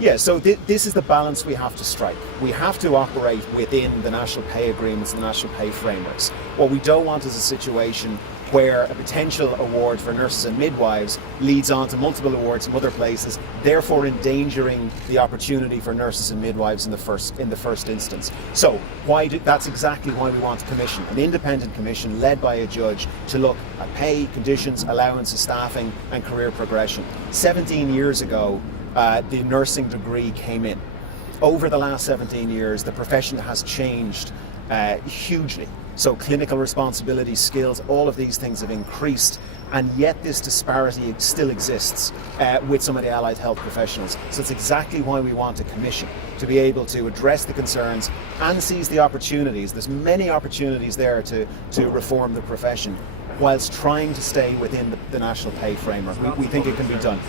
Yeah, so this is the balance we have to strike. We have to operate within the national pay agreements and the national pay frameworks. What we don't want is a situation where a potential award for nurses and midwives leads on to multiple awards from other places, therefore endangering the opportunity for nurses and midwives in the first instance. So that's exactly why we want a commission, an independent commission led by a judge to look at pay, conditions, allowances, staffing and career progression. 17 years ago, the nursing degree came in. Over the last 17 years, the profession has changed hugely. So clinical responsibility, skills, all of these things have increased, and yet this disparity still exists with some of the allied health professionals. So it's exactly why we want a commission, to be able to address the concerns and seize the opportunities. There's many opportunities there to reform the profession, whilst trying to stay within the national pay framework. We think it can be done.